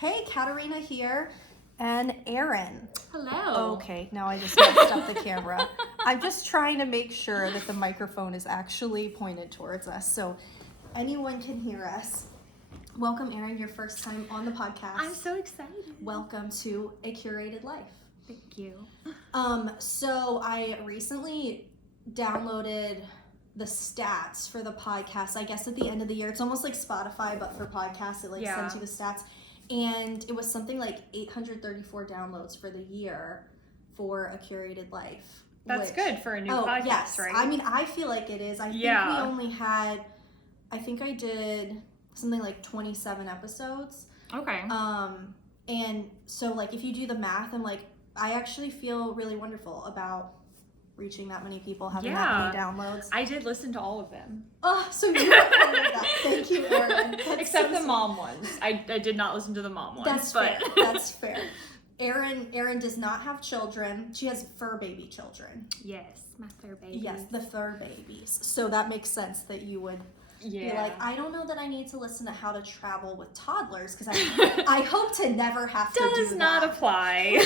Hey, Katerina here, and Erin. Hello. Okay, now I just messed up the camera. I'm just trying to make sure that the microphone is actually pointed towards us so anyone can hear us. Welcome, Erin, your first time on the podcast. I'm so excited. Welcome to A Curated Life. Thank you. So I recently downloaded the stats for the podcast, I guess at the end of the year. It's almost like Spotify, but for podcasts, it sends you the stats. And it was something like 834 downloads for the year for A Curated Life. That's good for a new podcast, yes. right? I mean, I feel like it is. I think we only had, I think I did something like 27 episodes. Okay. And so like if you do the math, I'm like, I actually feel really wonderful about reaching that many people, having that many downloads. I did listen to all of them. Oh, so you were part of that. Thank you, Erin. Except the mom ones. I did not listen to the mom ones. That's fair. That's fair. Erin does not have children. She has fur baby children. Yes, my fur babies. Yes, the fur babies. So that makes sense that you would be like, I don't know that I need to listen to how to travel with toddlers because I hope to never have to do that. Does not apply.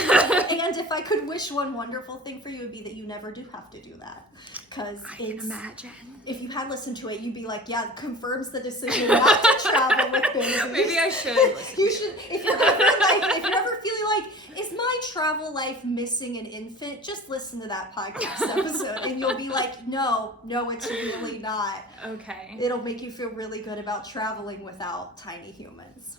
And if I could wish one wonderful thing for you, it would be that you never do have to do that. Because I can imagine. If you had listened to it, you'd be like, yeah, it confirms the decision not to travel with babies. Maybe I should. You should. If you're ever feeling like, is my travel life missing an infant? Just listen to that podcast episode, and you'll be like, no, it's really not. Okay. It'll make you feel really good about traveling without tiny humans.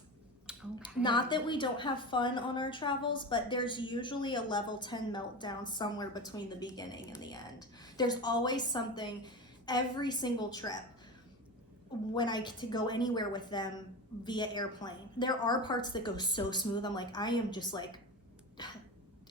Okay. Not that we don't have fun on our travels, but there's usually a level 10 meltdown somewhere between the beginning and the end. There's always something every single trip when I get to go anywhere with them via airplane. There are parts that go so smooth. I'm like, I am just like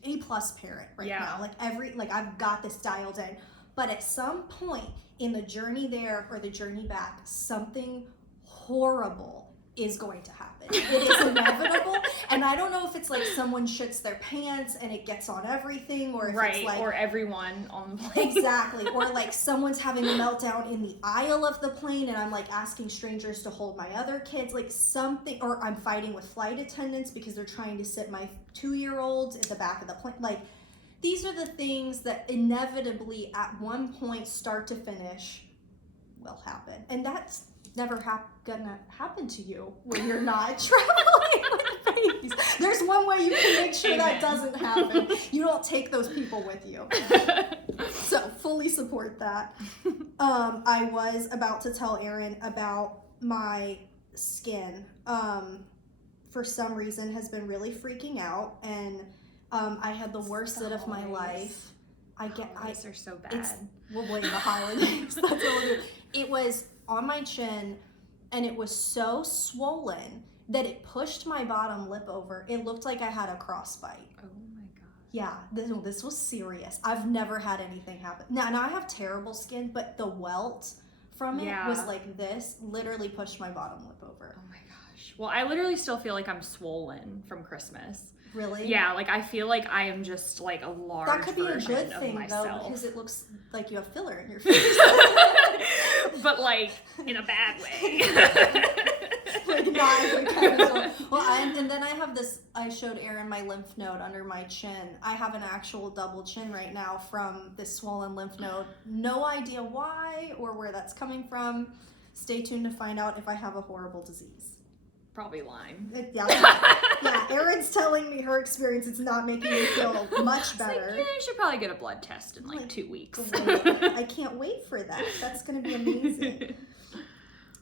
A+ parent right now. Like I've got this dialed in. But at some point in the journey there or the journey back, something horrible is going to happen. It is inevitable. And I don't know if it's like someone shits their pants and it gets on everything, or if it's like, or everyone on the plane. Exactly. Or like someone's having a meltdown in the aisle of the plane and I'm like asking strangers to hold my other kids, like something, or I'm fighting with flight attendants because they're trying to sit my 2-year-olds at the back of the plane. Like, these are the things that inevitably at one point, start to finish, will happen. And that's never gonna happen to you when you're not traveling with babies. There's one way you can make sure that doesn't happen. You don't take those people with you. So fully support that. I was about to tell Erin about my skin. For some reason has been really freaking out, and I had the worst sit of my life. Holidays are so bad. We'll blame the holidays. That's all it is. It was on my chin, and it was so swollen that it pushed my bottom lip over. It looked like I had a frostbite. Oh my god. Yeah, this was serious. I've never had anything happen. Now I have terrible skin, but the welt from it was like this, literally pushed my bottom lip over. Oh my gosh. Well, I literally still feel like I'm swollen from Christmas. Really? Yeah, like I feel like I am just like a large version of myself. That could be a good thing though, because it looks like you have filler in your face. But like in a bad way. Like not every kind of swollen. Well, and then I have this. I showed Erin my lymph node under my chin. I have an actual double chin right now from this swollen lymph node. No idea why or where that's coming from. Stay tuned to find out if I have a horrible disease. Probably Lyme. Yeah, Erin's telling me her experience. It's not making me feel much better. Like, you should probably get a blood test in like 2 weeks. I can't wait for that. That's going to be amazing.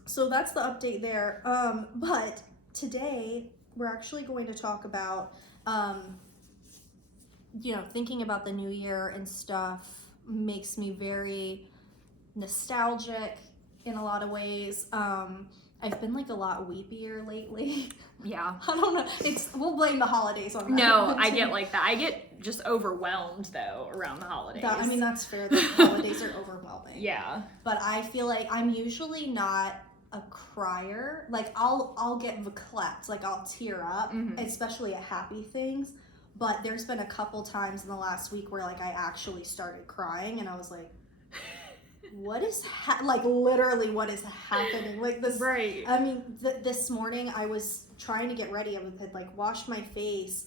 So that's the update there. But today we're actually going to talk about, thinking about the new year and stuff makes me very nostalgic in a lot of ways. I've been like a lot weepier lately. Yeah. I don't know. We'll blame the holidays on that. No, I get like that. I get just overwhelmed though around the holidays. That's fair. The holidays are overwhelming. Yeah. But I feel like I'm usually not a crier. Like I'll get verklempt, like I'll tear up, especially at happy things. But there's been a couple times in the last week where like I actually started crying and I was like, what is like literally what is happening? Like this, right? I mean, this morning I was trying to get ready. I had like washed my face,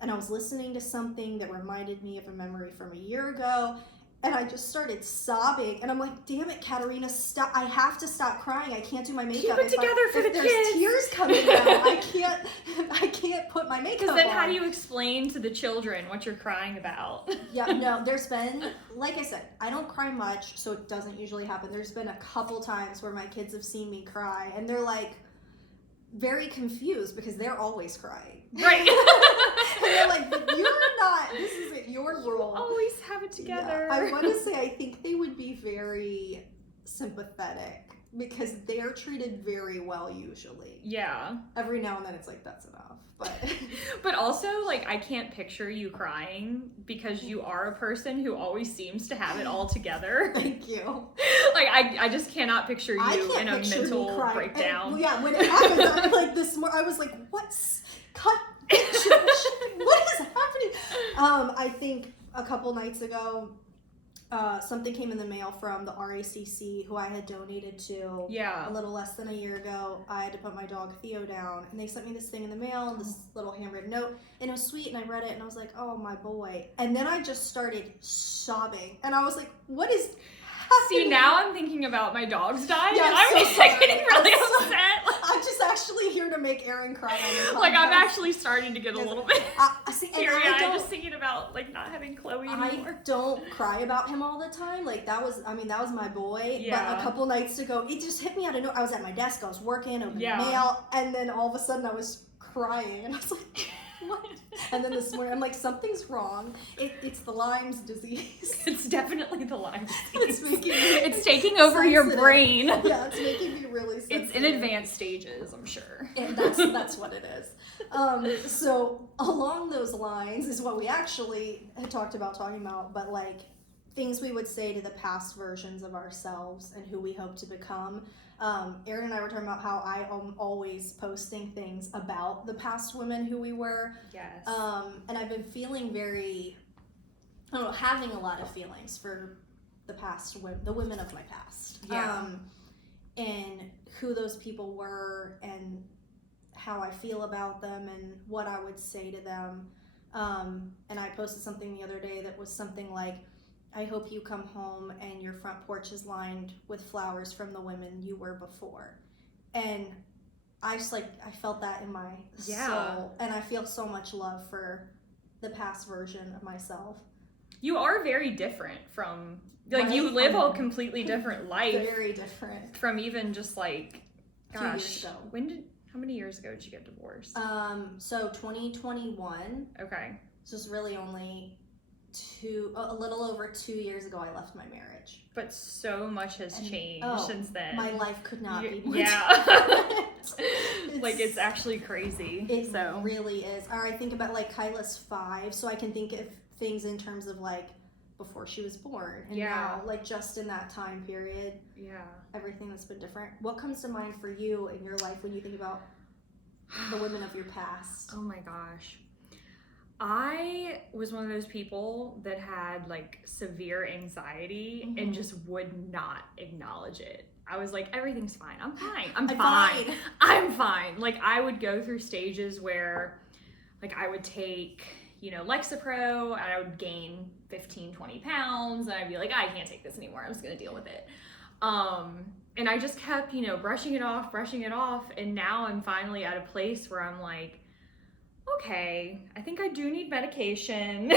and I was listening to something that reminded me of a memory from a year ago. And I just started sobbing, and I'm like, "Damn it, Katerina, stop! I have to stop crying. I can't do my makeup. Keep it together for the kids. There's tears coming out. I can't put my makeup on." Because then, how do you explain to the children what you're crying about? Yeah, no. There's been, like I said, I don't cry much, so it doesn't usually happen. There's been a couple times where my kids have seen me cry, and they're like very confused because they're always crying. Right. And they're like, "But you're not. This isn't your world. You always have it together." Yeah. I want to say I think they would be very sympathetic because they're treated very well usually. Yeah. Every now and then it's like, that's enough. But also, like, I can't picture you crying because you are a person who always seems to have it all together. Thank you. Like, I just cannot picture you in a mental breakdown. And, yeah, when it happens, I'm like this more. I was like, "What's cut? What is happening?" I think a couple nights ago, something came in the mail from the RACC, who I had donated to a little less than a year ago. I had to put my dog Theo down, and they sent me this thing in the mail, and this little handwritten note, and it was sweet, and I read it, and I was like, "Oh, my boy." And then I just started sobbing, and I was like, "What is happening?" See, now I'm thinking about my dog's dying, yeah, and I'm so getting really upset. I'm just actually here to make Erin cry on your podcast. Like, I'm actually starting to get a little bit teary-eyed just thinking about, like, not having Chloe anymore. I don't cry about him all the time. Like, that was my boy. Yeah. But a couple nights ago, it just hit me out of nowhere. I was at my desk, I was working, opening mail, and then all of a sudden I was crying, and I was like, "What?" And then this morning, I'm like, something's wrong. It's the Lyme's disease. It's definitely the Lyme disease. It's taking over your brain. Yeah, it's making me really sensitive. It's in advanced stages, I'm sure. And that's what it is. So along those lines is what we actually had talking about, but like things we would say to the past versions of ourselves and who we hope to become. Erin and I were talking about how I am always posting things about the past women who we were. Yes. And I've been feeling having a lot of feelings for the women of my past. Yeah. And who those people were and how I feel about them and what I would say to them. And I posted something the other day that was something like, "I hope you come home and your front porch is lined with flowers from the women you were before." And I just I felt that in my soul. And I feel so much love for the past version of myself. You are very different from, like, you live a completely different life. Very different. From even just like, gosh, 2 years ago. How many years ago did you get divorced? So 2021. Okay. So it's really only a little over 2 years ago I left my marriage. But so much has changed since then. My life could not be more different. Like, it's actually crazy. It really is. Or I think about like Kyla's 5, so I can think of things in terms of like before she was born and now, like just in that time period. Yeah. Everything that's been different. What comes to mind for you in your life when you think about the women of your past? Oh my gosh. I was one of those people that had like severe anxiety and just would not acknowledge it. I was like, everything's fine. I'm fine. I'm fine. Like, I would go through stages where like I would take, Lexapro, and I would gain 15, 20 pounds, and I'd be like, I can't take this anymore. I'm just going to deal with it. And I just kept, brushing it off. And now I'm finally at a place where I'm like, okay, I think I do need medication.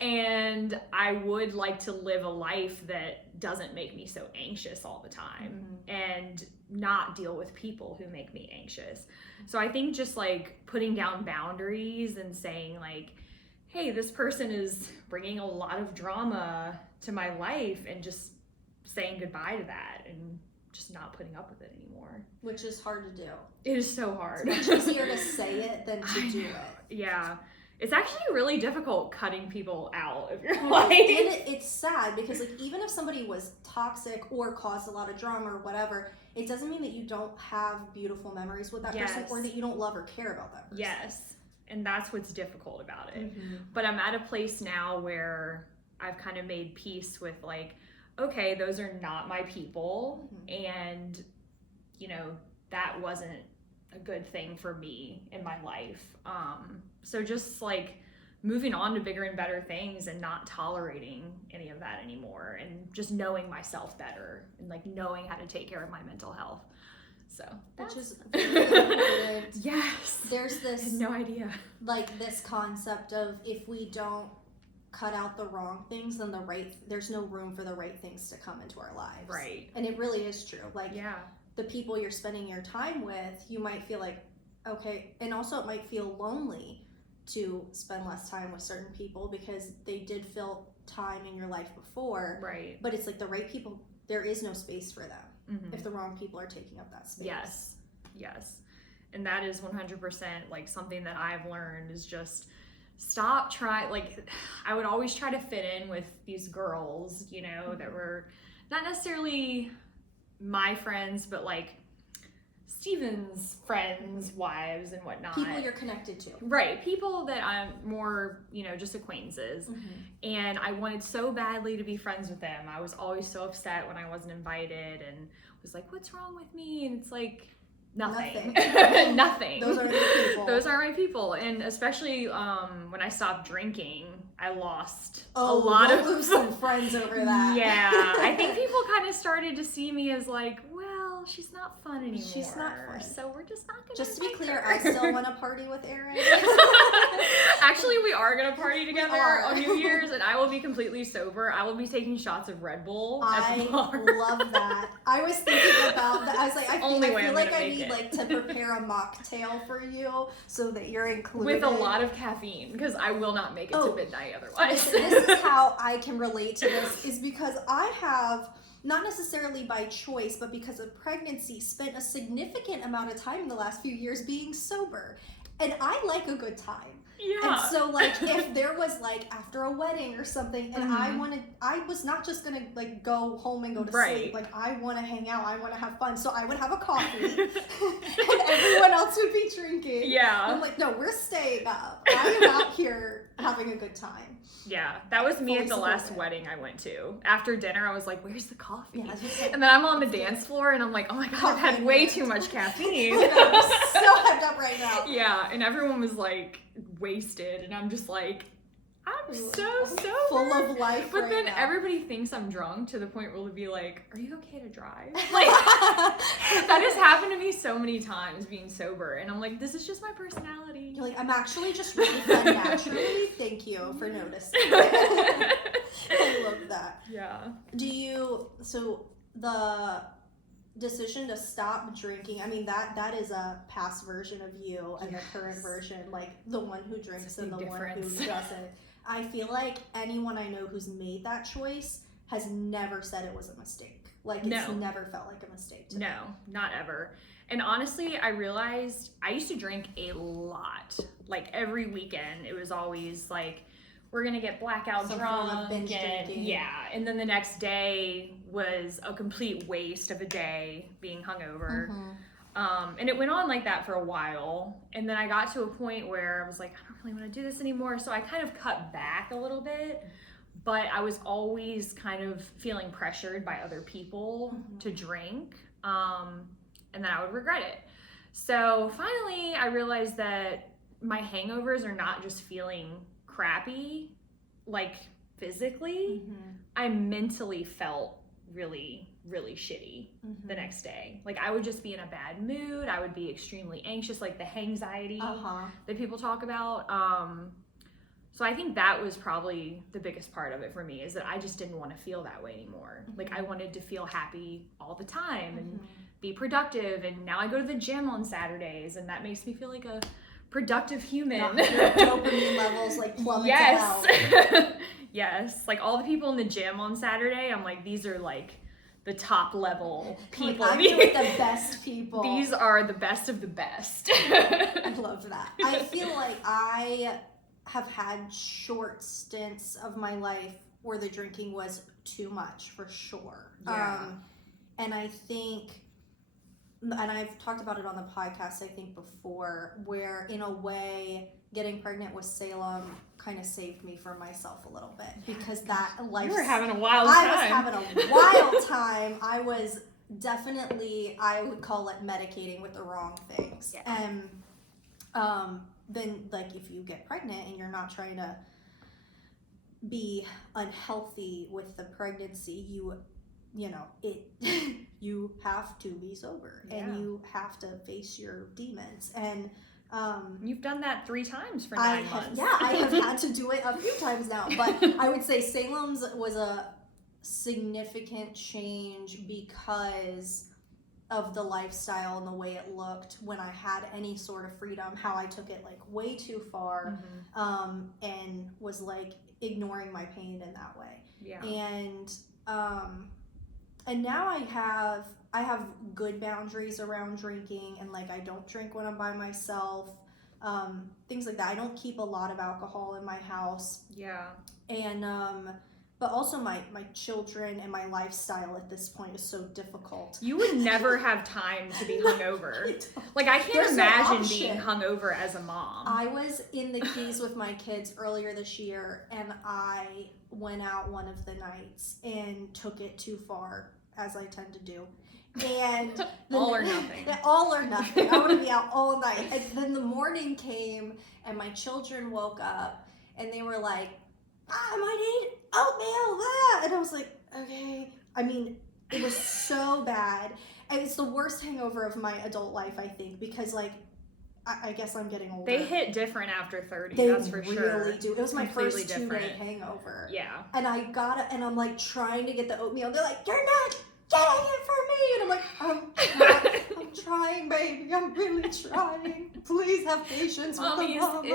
And I would like to live a life that doesn't make me so anxious all the time and not deal with people who make me anxious. So I think just like putting down boundaries and saying like, hey, this person is bringing a lot of drama to my life, and just saying goodbye to that and just not putting up with it anymore. Which is hard to do. It is so hard. It's much easier to say it than to do it. Yeah. It's actually really difficult cutting people out of your life. And it's sad because like even if somebody was toxic or caused a lot of drama or whatever, it doesn't mean that you don't have beautiful memories with that person or that you don't love or care about that person. Yes. And that's what's difficult about it. But I'm at a place now where I've kind of made peace with like, okay, those are not my people, Mm-hmm. and you know, that wasn't a good thing for me in my life. So just like moving on to bigger and better things and not tolerating any of that anymore, and just knowing myself better and like knowing how to take care of my mental health. So which is very important. Yes. There's I this had no idea. like this concept of if we don't cut out the wrong things, then there's no room for the right things to come into our lives. Right. And it really is true. Like Yeah. the people you're spending your time with, you might feel like, okay, and also it might feel lonely to spend less time with certain people because they did fill time in your life before. Right. But it's like the right people, there is no space for them Mm-hmm. if the wrong people are taking up that space. Yes. And that is 100% like something that I've learned is just stop trying. Like, I would always try to fit in with these girls, you know, that were not necessarily my friends, but like Steven's friends' wives and whatnot. People you're connected to. Right. People that I'm more, you know, just acquaintances. Mm-hmm. And I wanted so badly to be friends with them. I was always so upset when I wasn't invited and was like, what's wrong with me? And it's like, nothing. Nothing. Those aren't the people. Those aren't my people. And especially when I stopped drinking, I lost a Oh, lot we'll of lose some friends over that. Yeah. I think people kind of started to see me as like, well, she's not fun anymore. She's not fun. So we're just not gonna Just to be invite clear, her. I still want to party with Erin. Actually, we are gonna party together are. on New Year's, and I will be completely sober. I will be taking shots of Red Bull at the I bar. love that. I was thinking about that. I was like, I feel like I need like to prepare a mocktail for you so that you're included. With a lot of caffeine, because I will not make it to midnight otherwise. This is how I can relate to this, is because I have, not necessarily by choice, but because of pregnancy, spent a significant amount of time in the last few years being sober. And I like a good time. Yeah. And so like if there was like after a wedding or something and I was not just gonna like go home and go to sleep. Like I want to hang out, I want to have fun. So I would have a coffee and everyone else would be drinking. Yeah. I'm like, no, we're staying up. I am out here having a good time. Yeah, that was me Fully at the last supported. wedding I went to. After dinner, I was like, where's the coffee? Yeah, I was just like, and then I'm on the dance floor and I'm like, oh my God, I've had way too much caffeine. I'm so hyped up right now. Yeah, and everyone was like wasted, and I'm just like, I'm so sober. Full of life. But right then now. everybody thinks I'm drunk to the point where they'll be like, are you okay to drive? Like, that has happened to me so many times being sober, and I'm like, this is just my personality. You're like, I'm actually just really fun naturally. Thank you for noticing. I love that. Yeah. So the decision to stop drinking, I mean, that is a past version of you and the current version, like the one who drinks and the one who doesn't. I feel like anyone I know who's made that choice has never said it was a mistake. Like it's never felt like a mistake to them. No, not ever. And honestly, I realized I used to drink a lot. Like every weekend, it was always like, we're gonna get blackout Some drunk, form of binge drinking. Yeah. And then the next day was a complete waste of a day being hungover. Mm-hmm. And it went on like that for a while. And then I got to a point where I was like, I don't really want to do this anymore. So I kind of cut back a little bit. But I was always kind of feeling pressured by other people to drink. And then I would regret it. So finally, I realized that my hangovers are not just feeling crappy, like physically. I mentally felt really, really shitty the next day. Like I would just be in a bad mood. I would be extremely anxious, like the hangxiety that people talk about. So I think that was probably the biggest part of it for me, is that I just didn't want to feel that way anymore. Like I wanted to feel happy all the time and be productive. And now I go to the gym on Saturdays, and that makes me feel like a productive human. Your dopamine levels like plummet to hell. Yes. Like all the people in the gym on Saturday, I'm like, these are like the top level people. Like, I'm here with the best people. These are the best of the best. I love that. I feel like I have had short stints of my life where the drinking was too much, for sure. Yeah. And I think and I've talked about it on the podcast, I think before, where in a way getting pregnant with Salem kind of saved me from myself a little bit, because that life. You were having a wild time. I was having a wild time. I was definitely, I would call it medicating with the wrong things. Yeah. And then like if you get pregnant and you're not trying to be unhealthy with the pregnancy, you know, you have to be sober, and you have to face your demons. And you've done that 3 times for 9 months. Yeah, I have had to do it a few times now, but I would say Salem's was a significant change because of the lifestyle and the way it looked when I had any sort of freedom, how I took it like way too far, and was like ignoring my pain in that way. Yeah. And now I have good boundaries around drinking, and like I don't drink when I'm by myself, things like that. I don't keep a lot of alcohol in my house. Yeah. And but also my children and my lifestyle at this point is so difficult. You would never have time to be hungover. Like I can't There's imagine no being hungover as a mom. I was in the Keys with my kids earlier this year, and I went out one of the nights and took it too far, as I tend to do. And all or nothing. All or nothing. I want to be out all night. And then the morning came, and my children woke up, and they were like, I might eat oatmeal, and I was like, okay. I mean, it was so bad. And it's the worst hangover of my adult life, I think, because like, I guess I'm getting older. They hit different after 30, that's for sure. They really do. It was my Completely first 2-day hangover. Yeah. And I got it, and I'm like trying to get the oatmeal. They're like, you're not getting it for me. And I'm like, I'm trying, baby. I'm really trying. Please have patience with the mom.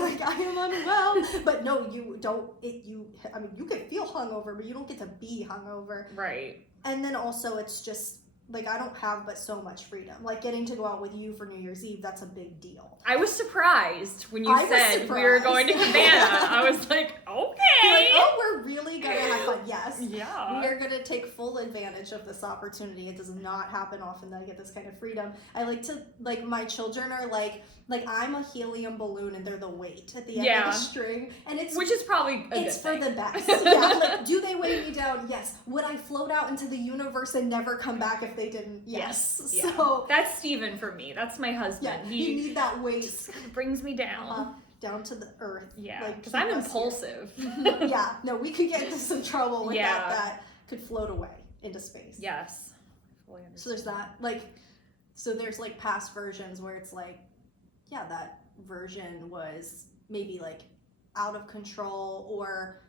Like, I am unwell. But no, you don't. I mean, you can feel hungover, but you don't get to be hungover. Right. And then also, it's just like I don't have but so much freedom. Like getting to go out with you for New Year's Eve, that's a big deal. I was surprised when you said we were going to Cabana. I was like, okay. Like, oh, we're really gonna have fun. Yes. Yeah. We are gonna take full advantage of this opportunity. It does not happen often that I get this kind of freedom. I like to, like, my children are like I'm a helium balloon and they're the weight at the end of the string. And which is probably a it's for the best. Yeah. Like, do they weigh me down? Yes. Would I float out into the universe and never come back if they didn't? Yes. Yeah. So that's Steven for me. That's my husband. Yeah, you need that weight. Just brings me down. Down to the earth. Yeah, because I'm impulsive. Yeah, no, we could get into some trouble with that could float away into space. Yes. So there's that. Like, so there's like past versions where it's like, yeah, that version was maybe like out of control, or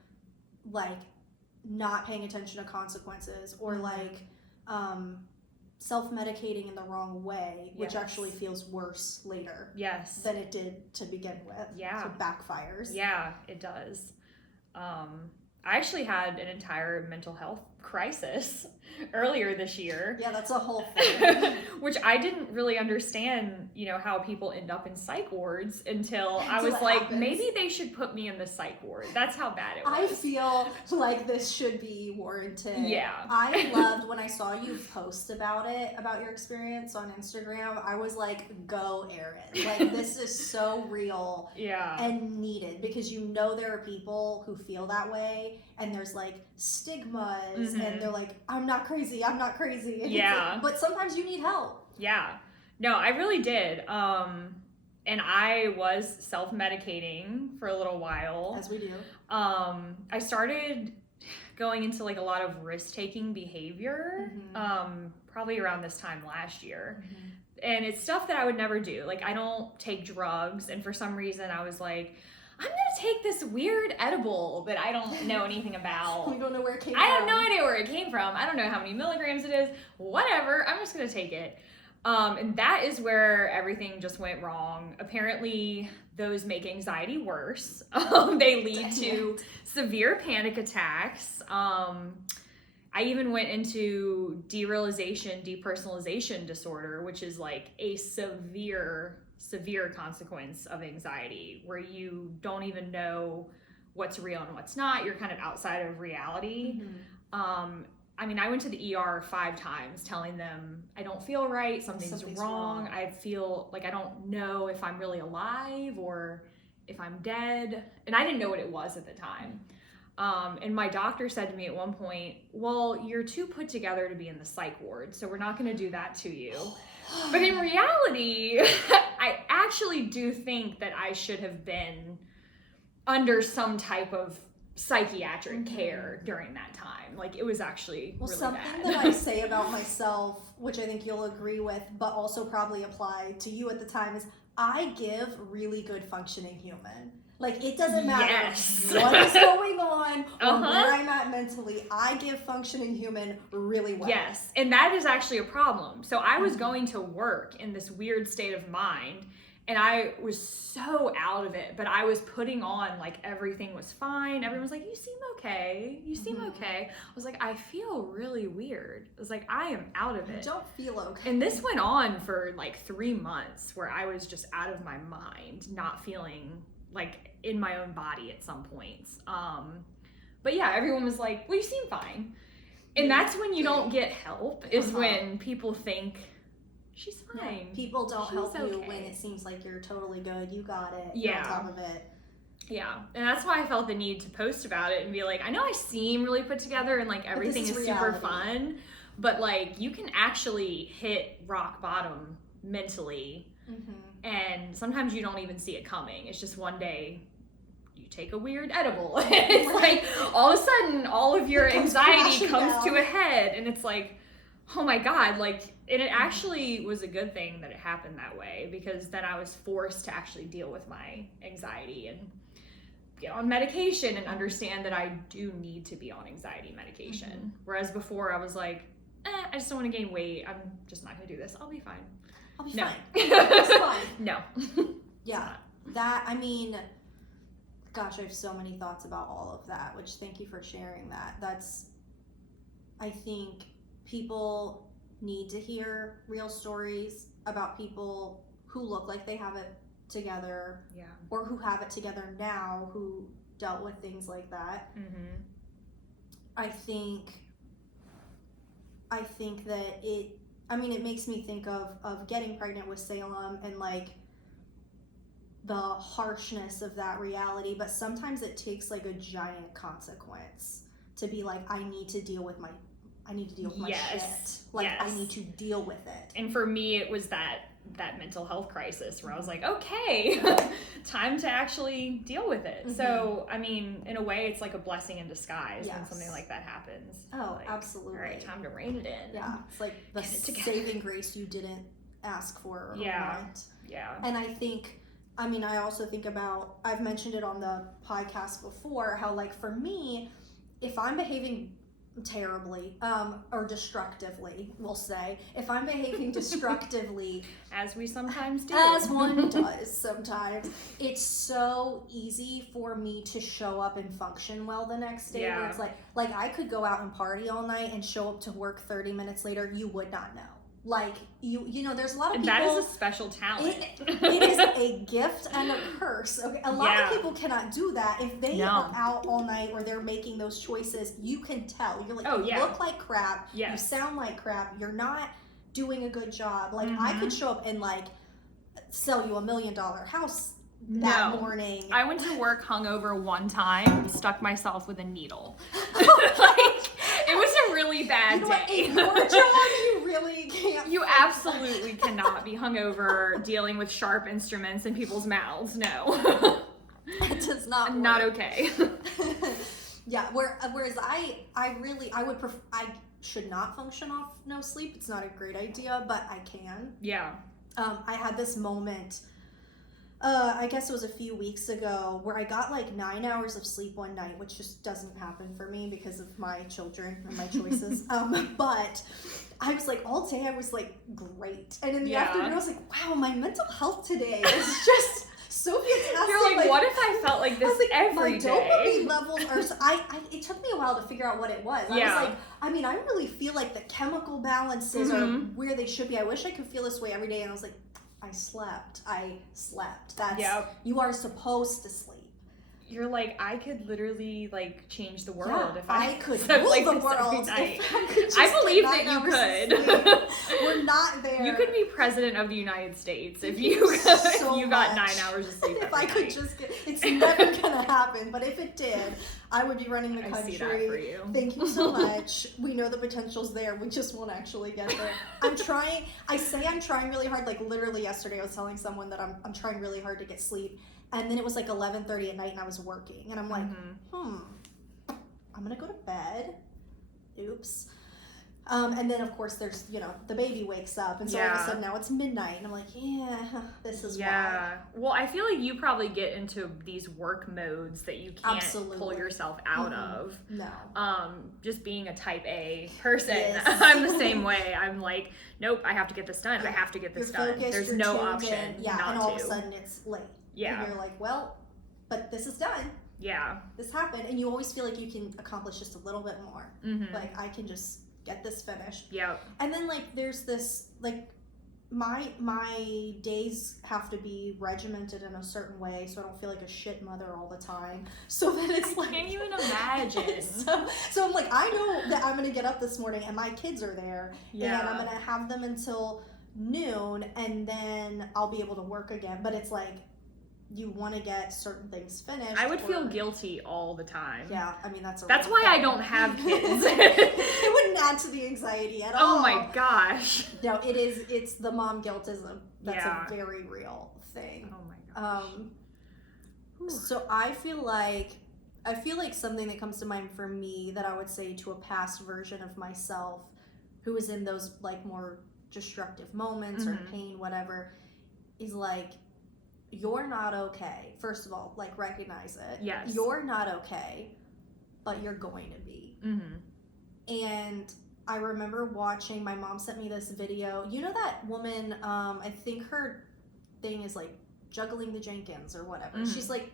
like not paying attention to consequences, or like self-medicating in the wrong way, which actually feels worse later than it did to begin with. Yeah. So it backfires. Yeah, it does. I actually had an entire mental health crisis earlier this year. Yeah, that's a whole thing. Which I didn't really understand, how people end up in psych wards until I was like, maybe they should put me in the psych ward. That's how bad it was. I feel like this should be warranted. Yeah. I loved when I saw you post about your experience on Instagram. I was like, go Erin. Like, this is so real and needed, because there are people who feel that way, and there's like stigmas, and they're like, I'm not crazy. And like, but sometimes you need help. Yeah. No, I really did. And I was self-medicating for a little while. As we do. I started going into like a lot of risk-taking behavior, probably around this time last year. And it's stuff that I would never do. Like, I don't take drugs, and for some reason I was like, I'm gonna take this weird edible that I don't know anything about. You don't know where it came from. I have no idea where it came from. I don't know how many milligrams it is. Whatever. I'm just gonna take it. And that is where everything just went wrong. Apparently, those make anxiety worse. They lead to severe panic attacks. I even went into derealization, depersonalization disorder, which is like a severe consequence of anxiety, where you don't even know what's real and what's not. You're kind of outside of reality. I mean, I went to the ER 5 times telling them I don't feel right, something's wrong. I feel like I don't know if I'm really alive or if I'm dead. And I didn't know what it was at the time. And my doctor said to me at one point, well, you're too put together to be in the psych ward, so we're not going to do that to you. But in reality, I actually do think that I should have been under some type of psychiatric care during that time. Like, it was actually really something bad. that I say about myself, which I think you'll agree with, but also probably apply to you at the time, is I give really good functioning human. Like, it doesn't matter what is going on or where I'm at mentally, I give functioning human really well. Yes, and that is actually a problem. So I was going to work in this weird state of mind, and I was so out of it, but I was putting on like everything was fine. Everyone was like, you seem okay. You seem okay. I was like, I feel really weird. I was like, I am out of it. You don't feel okay. And this went on for like 3 months where I was just out of my mind, not feeling like in my own body at some points. But yeah, everyone was like, well, you seem fine. And that's when you don't get help, is when people think, she's fine. Yeah. People don't help you okay. when it seems like you're totally good. You got it. Yeah. You're on top of it. Yeah. And that's why I felt the need to post about it and be like, I know I seem really put together and like everything is super fun, but like you can actually hit rock bottom mentally. And sometimes you don't even see it coming. It's just one day you take a weird edible. It's like all of a sudden all of your anxiety comes to a head, and it's like, oh my God, like, and it actually was a good thing that it happened that way, because then I was forced to actually deal with my anxiety and get on medication and understand that I do need to be on anxiety medication. Whereas before I was like, I just don't want to gain weight. I'm just not going to do this. I'll be fine. I'll be No. fine. It's fine. No. Yeah. That, I mean, gosh, I have so many thoughts about all of that, which thank you for sharing that. That's, I think people need to hear real stories about people who look like they have it together, or who have it together now, who dealt with things like that. I think that it makes me think of getting pregnant with Salem and like the harshness of that reality, but sometimes it takes like a giant consequence to be like, I need to deal with my shit. Like, I need to deal with it. And for me, it was that mental health crisis where I was like, okay, time to actually deal with it. So, I mean, in a way, it's like a blessing in disguise when something like that happens. Oh, like, absolutely. All right, time to rein it in. Yeah, it's like the saving grace you didn't ask for or want. Yeah. And I also think about, I've mentioned it on the podcast before, how like for me, if I'm behaving terribly or destructively, we'll say, if I'm behaving destructively, as we sometimes do, as one does sometimes, it's so easy for me to show up and function well the next day. Where it's like I could go out and party all night and show up to work 30 minutes later, you would not know. Like, you know, there's a lot of people. That is a special talent. It is a gift and a curse. Okay, a lot of people cannot do that. If they are out all night or they're making those choices, you can tell. You're like, you look like crap. You sound like crap. You're not doing a good job. Like, I could show up and like sell you $1 million house that morning. I went to work hungover one time, stuck myself with a needle. It was a really bad day. What, in your job, you really can't. You absolutely cannot be hungover dealing with sharp instruments in people's mouths. No. It does not work. Not okay. Yeah, whereas I should not function off no sleep. It's not a great idea, but I can. Yeah. I had this moment, I guess it was a few weeks ago, where I got like 9 hours of sleep one night, which just doesn't happen for me because of my children and my choices. But I was like, all day I was like, great. And in the afternoon I was like, wow, my mental health today is just so fantastic. You're like, what if I felt like this every day? My dopamine levels are, it took me a while to figure out what it was. I was like, I really feel like the chemical balances are where they should be. I wish I could feel this way every day. And I was like, I slept. That's, you are supposed to sleep. you're like, I could literally like change the world if I could slept rule like the this world. every night. If I could just I believe get that you 9 hours could. of sleep. We're not there. You could be president of the United States if you got 9 hours of sleep. If every I could night. just get, it's never gonna happen. But if it did, I would be running the country. I see that for you. Thank you so much. We know the potential's there. We just won't actually get there. I'm trying. I say I'm trying really hard. Like literally yesterday, I was telling someone that I'm trying really hard to get sleep, and then it was like 11:30 at night, and I was working, and I'm like, I'm gonna go to bed. Oops. And then of course there's, the baby wakes up, and so all of a sudden now it's midnight, and I'm like, this is why. Well, I feel like you probably get into these work modes that you can't pull yourself out of. No. Just being a type A person, Yes. I'm the same way. I'm like, nope, I have to get this done. Yeah. I have to get this You're done. focused, There's you're no tuned option in. not and all to. of a sudden it's late. Yeah. And you're like, well, but this is done. Yeah. This happened, and you always feel like you can accomplish just a little bit more. Like, I can just get this finished. Yep. And then like there's this like my days have to be regimented in a certain way so I don't feel like a shit mother all the time. So that it's like, I can't even imagine. so I'm like, I know that I'm gonna get up this morning and my kids are there, and I'm gonna have them until noon, and then I'll be able to work again. But it's like, you want to get certain things finished. I would feel guilty all the time. Yeah, I mean that's why I don't have kids. It wouldn't add to the anxiety at all. Oh my gosh. No, it's the mom guilt is a very real thing. Oh my gosh. So I feel like something that comes to mind for me that I would say to a past version of myself who was in those like more destructive moments or pain, whatever, is like, you're not okay. First of all, like, recognize it. Yes. You're not okay, but you're going to be. And I remember watching, my mom sent me this video. You know that woman, I think her thing is like Juggling the Jenkins or whatever. She's like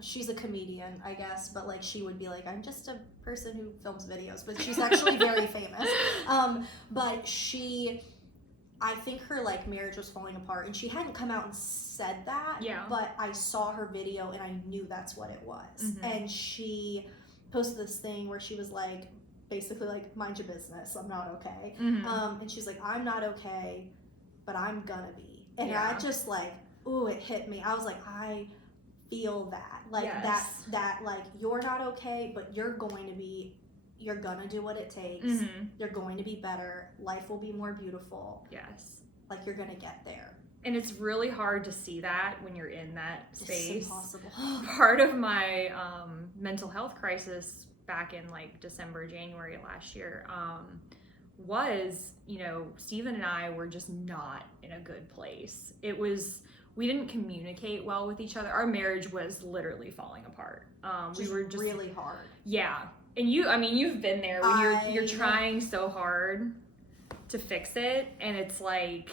she's a comedian, I guess, but like she would be like, I'm just a person who films videos, but she's actually very famous. But I think her like marriage was falling apart, and she hadn't come out and said that. Yeah. But I saw her video and I knew that's what it was. And she posted this thing where she was like, basically like, mind your business, I'm not okay. And she's like, I'm not okay, but I'm gonna be. And I just like, ooh, it hit me. I was like, I feel that. Like that like, you're not okay, but you're going to be. You're gonna do what it takes. You're going to be better. Life will be more beautiful. Yes. Like, you're gonna get there. And it's really hard to see that when you're in that space. It's impossible. Part of my mental health crisis back in like December, January last year was, Steven and I were just not in a good place. We didn't communicate well with each other. Our marriage was literally falling apart. We were just really hard. Yeah. And you've been there when you're trying so hard to fix it, and it's like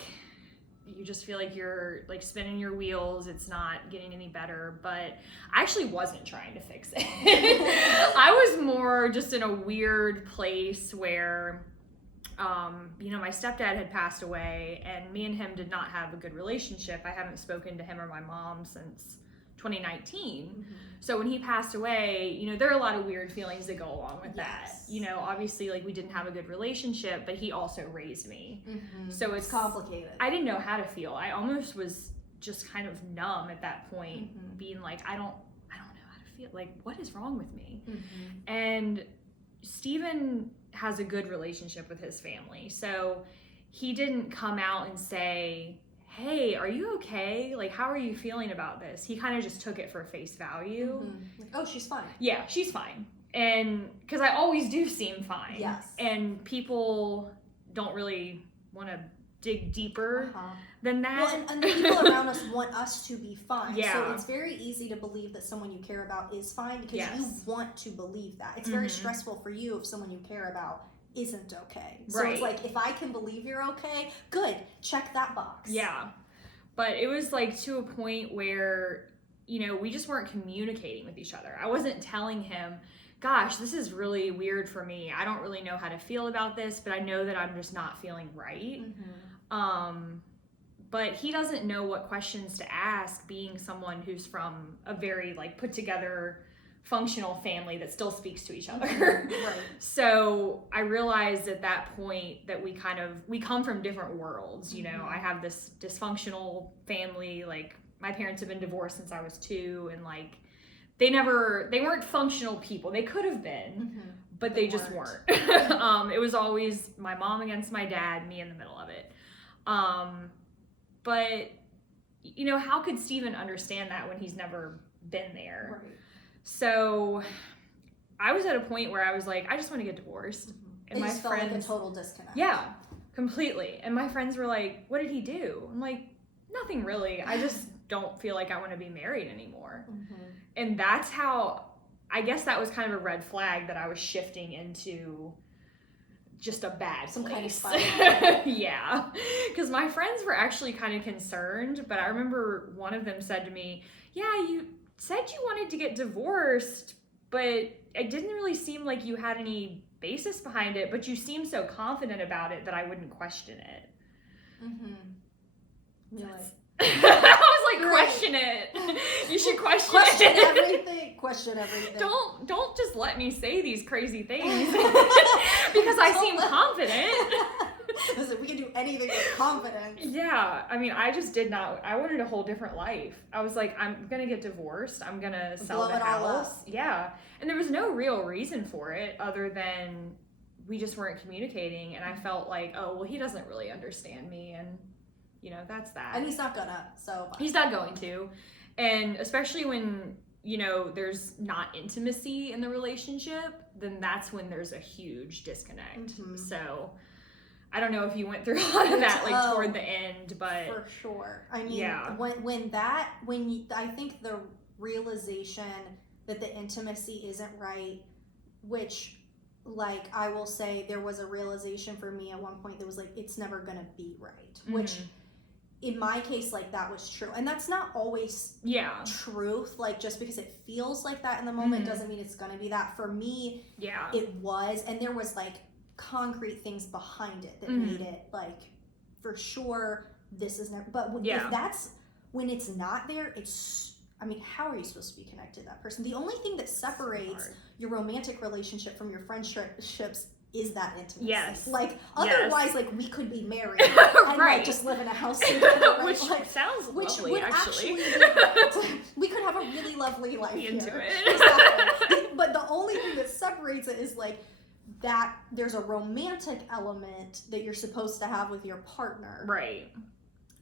you just feel like you're like spinning your wheels. It's not getting any better. But I actually wasn't trying to fix it. I was more just in a weird place where my stepdad had passed away, and me and him did not have a good relationship. I haven't spoken to him or my mom since 2019. So when he passed away, there are a lot of weird feelings that go along with that. Obviously, like, we didn't have a good relationship, but he also raised me. So it's complicated. I didn't know how to feel. I almost was just kind of numb at that point, being like, I don't know how to feel. Like, what is wrong with me? And Steven has a good relationship with his family. So he didn't come out and say, hey, are you okay? Like, how are you feeling about this? He kind of just took it for face value. Like, oh, she's fine. Yeah, she's fine. And because I always do seem fine. Yes. And people don't really want to dig deeper than that. Well, and the people around us want us to be fine. Yeah. So it's very easy to believe that someone you care about is fine because you want to believe that. It's very stressful for you if someone you care about isn't okay. So it's like, if I can believe you're okay, good, check that box. Yeah. But it was like to a point where, we just weren't communicating with each other. I wasn't telling him, gosh, this is really weird for me. I don't really know how to feel about this, but I know that I'm just not feeling right. but he doesn't know what questions to ask, being someone who's from a very like put together functional family that still speaks to each other. Right. So I realized at that point that we come from different worlds. You know, I have this dysfunctional family, like my parents have been divorced since I was 2, and like they weren't functional people. They could have been, but they just weren't. It was always my mom against my dad, me in the middle of it. But you know, how could Steven understand that when he's never been there? Right. So I was at a point where I was like, I just want to get divorced. And my friends felt like a total disconnect. Yeah, completely. And my friends were like, what did he do? I'm like, nothing really. I just don't feel like I want to be married anymore. And that's how, I guess that was kind of a red flag that I was shifting into just a bad Some place. kind of spiral. Yeah. Because my friends were actually kind of concerned, but I remember one of them said to me, yeah, you said you wanted to get divorced, but it didn't really seem like you had any basis behind it, but you seem so confident about it that I wouldn't question it. I was like, question it. You should question everything. Question everything. Don't just let me say these crazy things because I seem confident. Listen, we can do anything with confidence. Yeah, I mean, I just did not. I wanted a whole different life. I was like, I'm gonna get divorced. I'm gonna sell the house. Yeah, and there was no real reason for it other than we just weren't communicating, and I felt like, oh well, he doesn't really understand me, and you know, that's that. And he's not gonna. So he's not going to, and especially when you know there's not intimacy in the relationship, then that's when there's a huge disconnect. So. I don't know if you went through a lot of that, like toward the end, but for sure. I mean, I think the realization that the intimacy isn't right, which, like, I will say there was a realization for me at one point that was like, it's never gonna be right, which in my case, like, that was true. And that's not always truth. Like, just because it feels like that in the moment doesn't mean it's gonna be that. For me, it was, and there was like concrete things behind it that made it like, for sure, this is never, but if that's, when it's not there, it's, I mean, how are you supposed to be connected to that person? The only thing that separates your romantic relationship from your friendships is that intimacy. Yes. Like, otherwise, like, we could be married and like just live in a house together, right? Which like, sounds lovely, actually. We could have a really lovely life into here. it. Exactly. But the only thing that separates it is like that there's a romantic element that you're supposed to have with your partner. Right.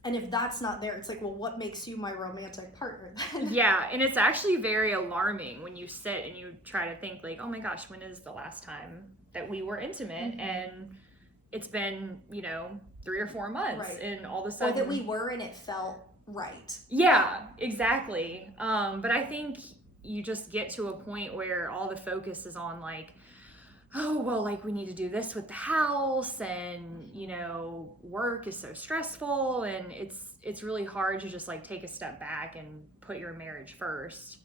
And if that's not there, it's like, well, what makes you my romantic partner then? Yeah, and it's actually very alarming when you sit and you try to think like, oh my gosh, when is the last time that we were intimate? And it's been, you know, 3 or 4 months, and all of a sudden, or that we were and it felt right. Yeah, exactly. But I think you just get to a point where all the focus is on like, oh, well, like, we need to do this with the house, and, you know, work is so stressful, and it's really hard to just, like, take a step back and put your marriage first.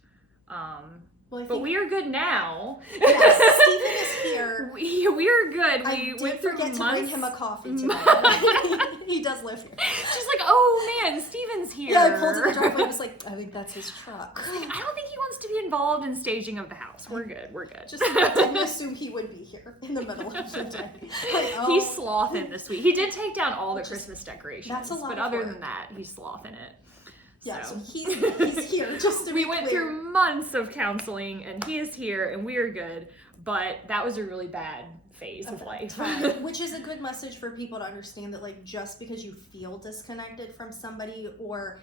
But we are good now. Yes, Steven is here. We are good. We went through forget months. to bring him a coffee tonight. He does live here. She's like, oh man, Steven's here. Yeah, I pulled to the driveway and was like, I think that's his truck. I don't think he wants to be involved in staging of the house. We're good. Just didn't assume he would be here in the middle of the day. Like, He's slothing this week. He did take down all the Christmas decorations. That's a lot but of other work. than that, he's slothing it. Yeah, so he's here, just to be We went clear. through months of counseling, and he is here, and we are good. But that was a really bad phase of life. Which is a good message for people to understand that, like, just because you feel disconnected from somebody or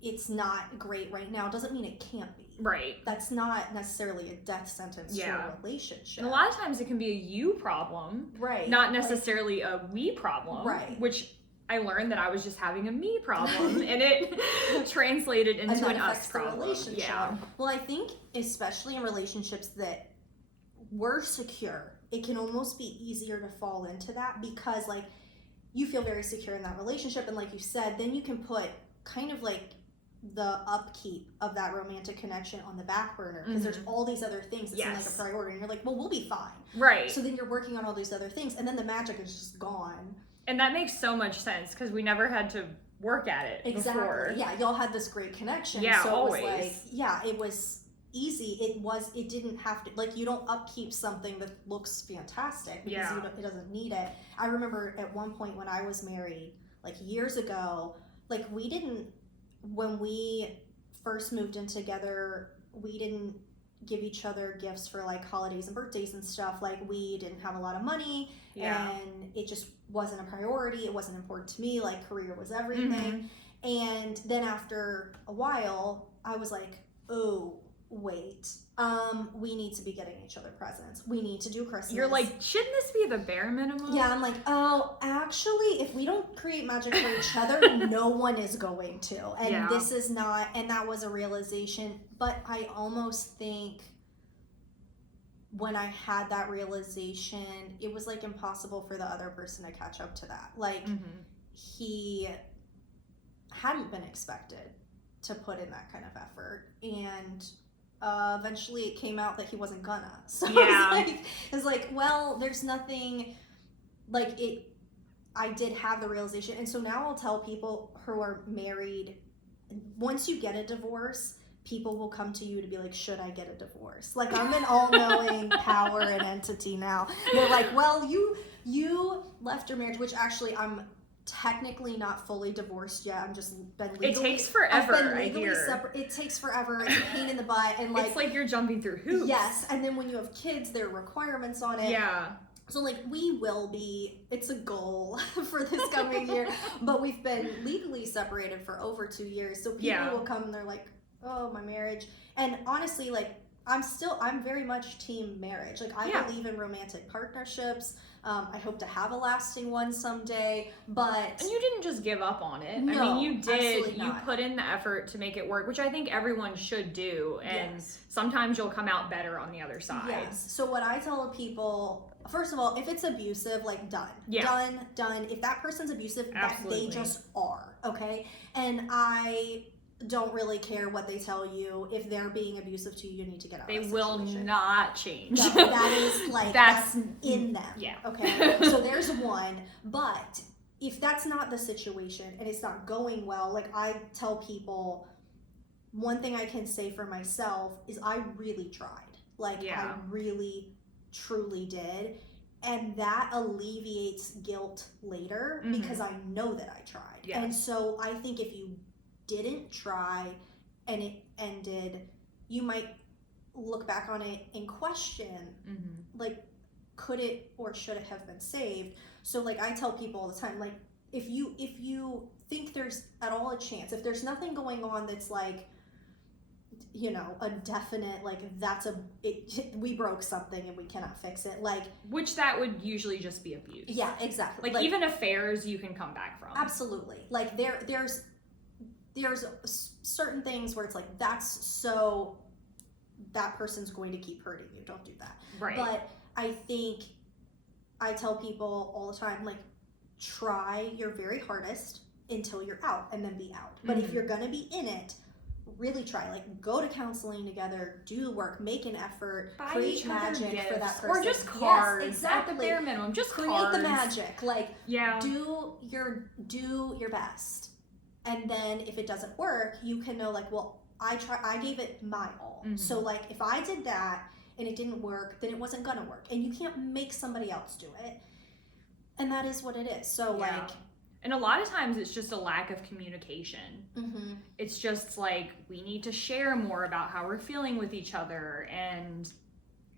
it's not great right now doesn't mean it can't be. Right. That's not necessarily a death sentence to a relationship. And a lot of times it can be a you problem. Right. Not necessarily a we problem. Right. Which I learned that I was just having a me problem, and it translated into an us problem. Yeah. Well, I think especially in relationships that were secure, it can almost be easier to fall into that because, like, you feel very secure in that relationship, and like you said, then you can put kind of like the upkeep of that romantic connection on the back burner because there's all these other things that seem like a priority, and you're like, well, we'll be fine. Right. So then you're working on all these other things, and then the magic is just gone. And that makes so much sense because we never had to work at it before. Yeah, y'all had this great connection. Yeah, so always. It was like, yeah, it was easy. It didn't have to, like, you don't upkeep something that looks fantastic because it doesn't need it. I remember at one point when I was married, like years ago, like when we first moved in together, we didn't give each other gifts for like holidays and birthdays and stuff. Like, we didn't have a lot of money, and it just wasn't a priority. It wasn't important to me. Like, career was everything. And then after a while, I was like, oh, wait, we need to be getting each other presents. We need to do Christmas. You're like, shouldn't this be the bare minimum? Yeah, I'm like, oh, actually, if we don't create magic for each other, no one is going to. And this is not, and that was a realization. But I almost think when I had that realization, it was like impossible for the other person to catch up to that. Like, he hadn't been expected to put in that kind of effort. And eventually it came out that he wasn't gonna. So it's like, well, there's nothing like it. I did have the realization. And so now I'll tell people who are married, once you get a divorce, people will come to you to be like, should I get a divorce? Like, I'm an all-knowing power and entity now. They're like, well, you left your marriage, which actually I'm technically not fully divorced yet. I'm just been legally. It takes forever. I've been legally separate. It takes forever. It's a pain in the butt, and like, it's like you're jumping through hoops. Yes, and then when you have kids, there are requirements on it. Yeah. So like, we will be. It's a goal for this coming year, but we've been legally separated for over 2 years. So people will come and they're like, oh, my marriage. And honestly, like, I'm very much team marriage. Like, I believe in romantic partnerships. I hope to have a lasting one someday, but... And you didn't just give up on it. No, I mean, you did. You not. put in the effort to make it work, which I think everyone should do. And sometimes you'll come out better on the other side. Yes. So what I tell people, first of all, if it's abusive, like, done. Yeah. Done. If that person's abusive, Absolutely. They just are, okay? And I don't really care what they tell you. If they're being abusive to you, you need to get out of that situation. They will not change. No, that is like, that's in them. Yeah. Okay. So there's one, but if that's not the situation and it's not going well, like, I tell people, one thing I can say for myself is I really tried. Like, I really, truly did. And that alleviates guilt later because I know that I tried. Yeah. And so I think if you didn't try and it ended, you might look back on it and question, like, could it or should it have been saved? So like, I tell people all the time, like, if you think there's at all a chance, if there's nothing going on that's like, you know, a definite, like, we broke something and we cannot fix it, like, which that would usually just be abuse. Yeah, exactly. Like even affairs you can come back from. Absolutely. Like, there's certain things where it's like, that's so, that person's going to keep hurting you. Don't do that. Right. But I think I tell people all the time, like, try your very hardest until you're out, and then be out. But if you're going to be in it, really try. Like, go to counseling together, do the work, make an effort, create magic for that person. Or just cards. Yes, exactly. At the bare minimum, just create cards. the magic. Like, do your best. And then if it doesn't work, you can know, like, well, I gave it my all. So like, if I did that and it didn't work, then it wasn't gonna work. And you can't make somebody else do it. And that is what it is. So like, and a lot of times it's just a lack of communication. It's just like, we need to share more about how we're feeling with each other, and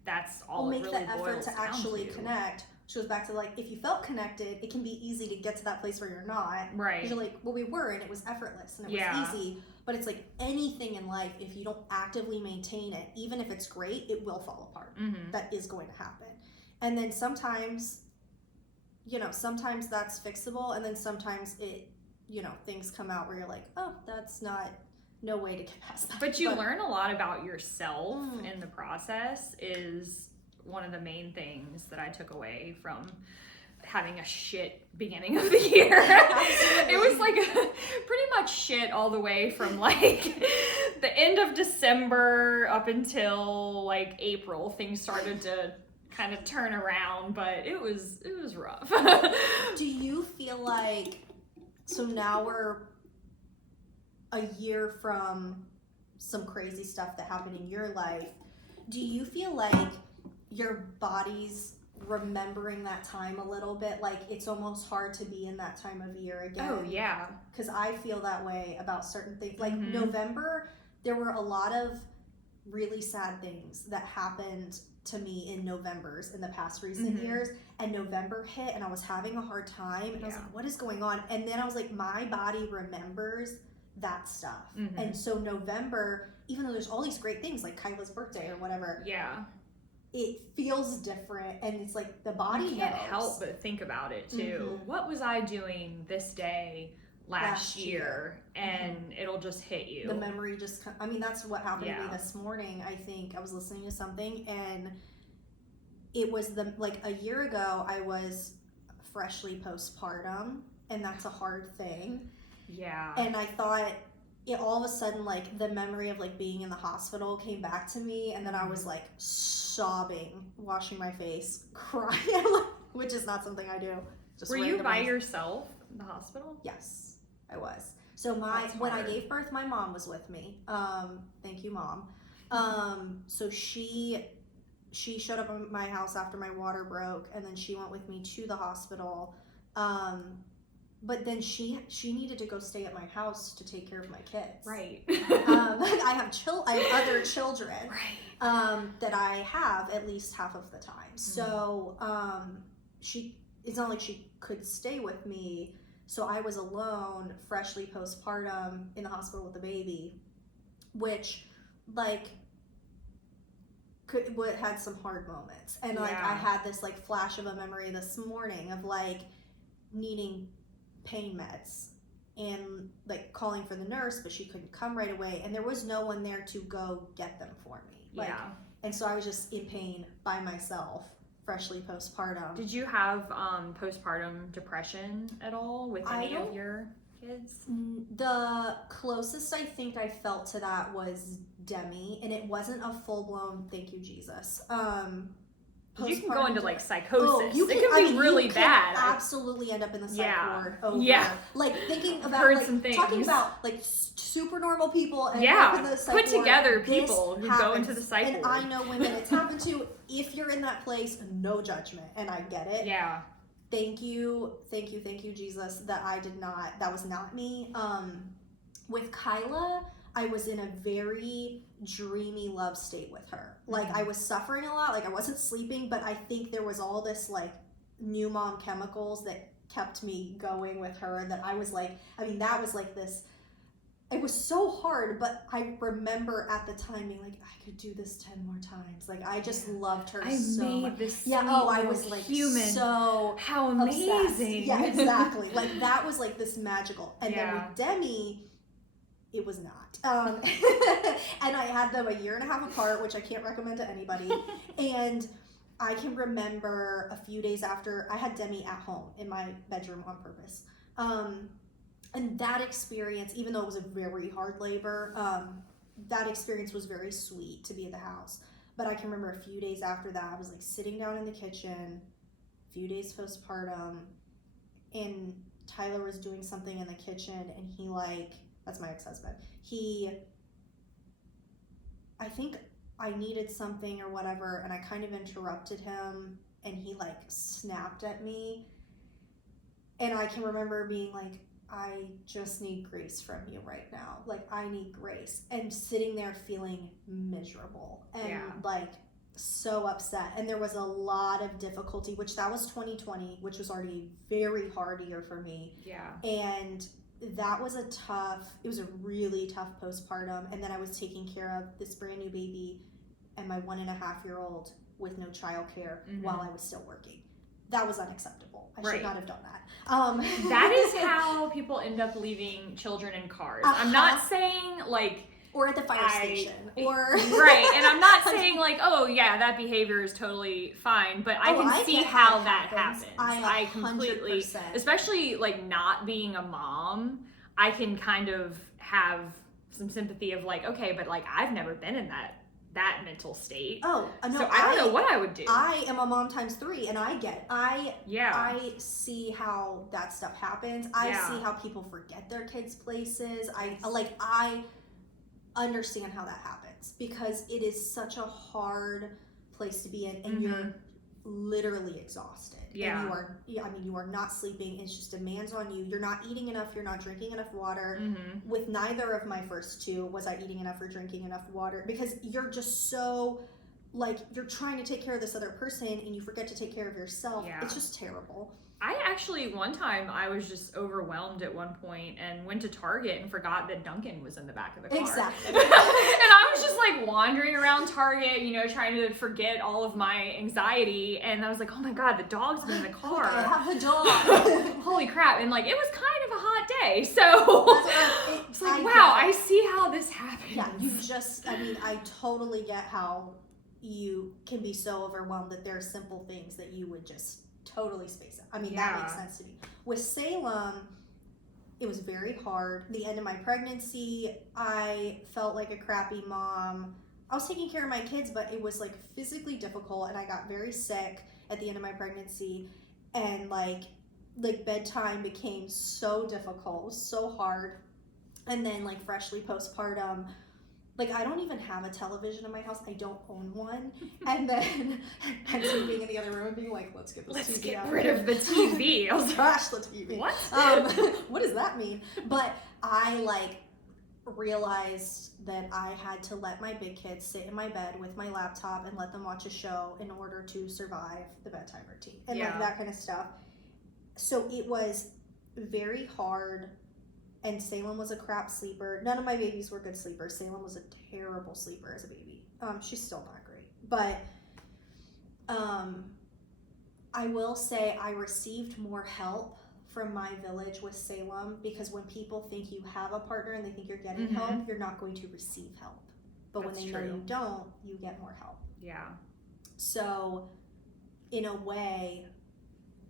that's all it really boils down to. Make the effort to actually connect. Which goes back to, like, if you felt connected, it can be easy to get to that place where you're not. Right. You're like, well, we were, and it was effortless, and it was easy. But it's like anything in life, if you don't actively maintain it, even if it's great, it will fall apart. That is going to happen. And then sometimes, you know, sometimes that's fixable, and then sometimes it, you know, things come out where you're like, oh, that's no way to get past that. But you learn a lot about yourself in the process, is one of the main things that I took away from having a shit beginning of the year. It was like pretty much shit all the way from like the end of December up until like April. Things started to kind of turn around, but it was rough. Do you feel like, so now we're a year from some crazy stuff that happened in your life, do you feel like your body's remembering that time a little bit? Like it's almost hard to be in that time of year again? Oh yeah. Because I feel that way about certain things. Like November, there were a lot of really sad things that happened to me in Novembers in the past recent years, and November hit and I was having a hard time and I was like, what is going on? And then I was like, my body remembers that stuff. And so November, even though there's all these great things like Kyla's birthday or whatever, it feels different, and it's like the body you can't knows. help but think about it too. What was I doing this day last year? And it'll just hit you. The memory just, I mean, that's what happened to me this morning. I think I was listening to something, and it was like a year ago I was freshly postpartum, and that's a hard thing. Yeah. And I thought it all of a sudden, like the memory of like being in the hospital came back to me, and then I was like sobbing, washing my face, crying, which is not something I do. Just were you by yourself in the hospital? Yes, I was. So when I gave birth, my mom was with me. Thank you, Mom. So she showed up at my house after my water broke, and then she went with me to the hospital. But then she needed to go stay at my house to take care of my kids. Right. I have other children. Right. That I have at least half of the time. So it's not like she could stay with me. So I was alone, freshly postpartum, in the hospital with the baby, which like had some hard moments. And like I had this like flash of a memory this morning of like needing pain meds and like calling for the nurse, but she couldn't come right away, and there was no one there to go get them for me. Like, and so I was just in pain by myself, freshly postpartum. Did you have postpartum depression at all with any of your kids? The closest I think I felt to that was Demi, and it wasn't a full-blown thank you Jesus. You can go into like psychosis. Oh, it can be really bad. Absolutely end up in the psych ward over. Like thinking about heard like some things. Talking about like super normal people and in the psych put together ward, people who go into the psych ward. And I know women it's happened to. If you're in that place, no judgment, and I get it. Yeah. Thank you, Jesus, that that was not me. With Kyla, I was in a very dreamy love state with her. Like I was suffering a lot, like I wasn't sleeping, but I think there was all this like new mom chemicals that kept me going with her, that I was like, I mean, that was like this, it was so hard, but I remember at the time being like, I could do this 10 more times. Like I just loved her so much. This I was like human. So how amazing. Obsessed. Yeah, exactly. Like that was like this magical. And then with Demi, it was not. And I had them a year and a half apart, which I can't recommend to anybody. And I can remember a few days after, I had Demi at home in my bedroom on purpose. And that experience, even though it was a very hard labor, that experience was very sweet to be at the house. But I can remember a few days after that, I was like sitting down in the kitchen, a few days postpartum, and Tyler was doing something in the kitchen, and he like, that's my ex-husband. I think I needed something or whatever, and I kind of interrupted him, and he like snapped at me. And I can remember being like, I just need grace from you right now. Like, I need grace. And sitting there feeling miserable and like so upset. And there was a lot of difficulty, which that was 2020, which was already a very hard year for me. Yeah. And that was it was a really tough postpartum. And then I was taking care of this brand new baby and my 1.5-year-old with no childcare while I was still working. That was unacceptable. I should not have done that. That is how people end up leaving children in cars. I'm not saying like... Or at the fire station. Or right. And I'm not saying like, oh yeah, that behavior is totally fine, but I can see how that happens. I completely, especially like not being a mom, I can kind of have some sympathy of like, okay, but like I've never been in that that mental state. Oh, no, so I don't know what I would do. I am a mom times 3, and I get it. I see how that stuff happens. I see how people forget their kids' places. I understand how that happens, because it is such a hard place to be in, and you're literally exhausted. Yeah. And you are not sleeping. It's just demands on you. You're not eating enough. You're not drinking enough water. With neither of my first 2 was I eating enough or drinking enough water, because you're just so, like, you're trying to take care of this other person and you forget to take care of yourself. Yeah. It's just terrible. I actually, one time, I was just overwhelmed at one point and went to Target and forgot that Duncan was in the back of the car. Exactly. And I was just like wandering around Target, you know, trying to forget all of my anxiety. And I was like, oh my God, the dog's in the car. I have the dog. Holy crap. And like, it was kind of a hot day. So it's like, wow, I see how this happens. Yeah, I totally get how you can be so overwhelmed that there are simple things that you would just totally space out. That makes sense to me. With Salem, it was very hard. The end of my pregnancy, I felt like a crappy mom. I was taking care of my kids, but it was like physically difficult, and I got very sick at the end of my pregnancy, and like bedtime became so difficult. It was so hard. And then like freshly postpartum, like, I don't even have a television in my house. I don't own one. And then Benson being in the other room and being like, let's get this TV out. Let's get rid of the TV. I was like, trash the TV. What? What does that mean? But I, like, realized that I had to let my big kids sit in my bed with my laptop and let them watch a show in order to survive the bedtime routine. And, like, that kind of stuff. So it was very hard. And Salem was a crap sleeper. None of my babies were good sleepers. Salem was a terrible sleeper as a baby. She's still not great. But I will say I received more help from my village with Salem, because when people think you have a partner and they think you're getting help, you're not going to receive help. But when they know you don't, you get more help. Yeah. So, in a way,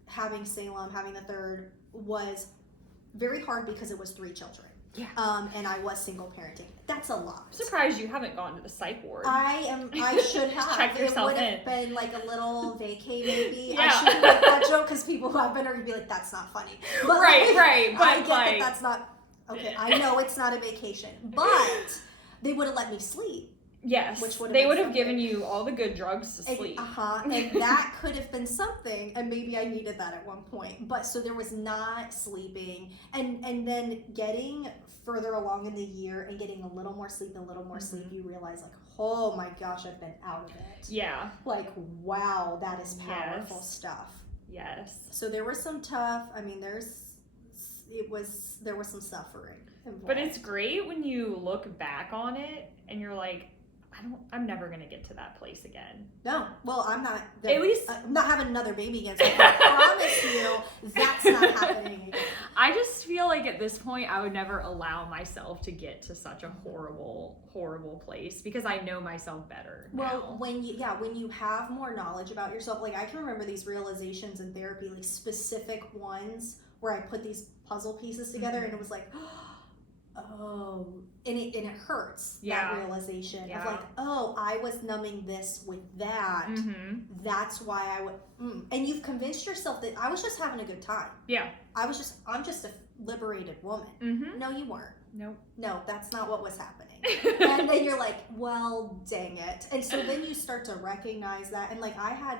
having Salem, having the third, was very hard because it was 3 children. Yeah. And I was single parenting. That's a lot. I'm surprised you haven't gone to the psych ward. I should have. Check yourself in. It would have been like a little vacay maybe. Yeah. I shouldn't make that joke because people who have been are going to be like, that's not funny. But right. But I get that that's not, okay, I know it's not a vacation. But they would have let me sleep. Yes, which they would have given you all the good drugs to sleep. And that could have been something, and maybe I needed that at one point. But so there was not sleeping, and then getting further along in the year and getting a little more sleep, sleep, you realize like, oh my gosh, I've been out of it. Yeah. Like, wow, that is powerful stuff. Yes. So there was some tough. There was some suffering involved. But it's great when you look back on it and you're like, I'm never going to get to that place again. No. Well, I'm not. At least I'm not having another baby again. So I promise you that's not happening again. I just feel like at this point I would never allow myself to get to such a horrible, horrible place, because I know myself better now. Well, when you have more knowledge about yourself, like I can remember these realizations in therapy, like specific ones where I put these puzzle pieces together and it was like, oh, and it hurts, that realization of like, oh, I was numbing this with that. That's why I would, and you've convinced yourself that I was just having a good time. Yeah. I'm just a liberated woman. No, you weren't. Nope. No, that's not what was happening. And then you're like, well, dang it. And so then you start to recognize that. And like I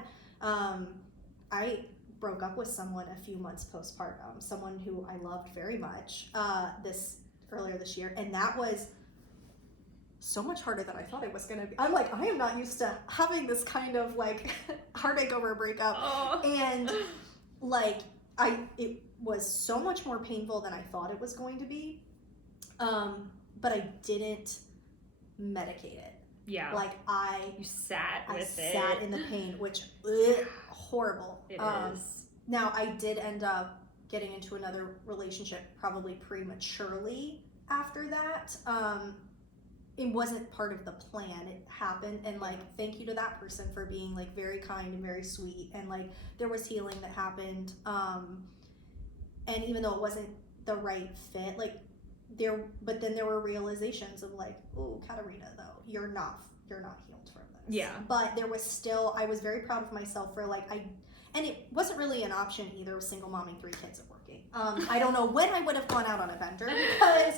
broke up with someone a few months postpartum, someone who I loved very much, earlier this year, and that was so much harder than I thought it was going to be. I'm like, I am not used to having this kind of like heartache over a breakup. And like it was so much more painful than I thought it was going to be. But I didn't medicate it. Yeah. Like you sat with it. I sat in the pain, which horrible. It is. Now I did end up getting into another relationship probably prematurely after that. It wasn't part of the plan. It happened, and like thank you to that person for being like very kind and very sweet, and like there was healing that happened. And even though it wasn't the right fit, like but then there were realizations of like, oh, Katerina, though, you're not healed from this. Yeah. But there was still, I was very proud of myself for like, and it wasn't really an option either, with single momming 3 kids and working. I don't know when I would have gone out on a bender, because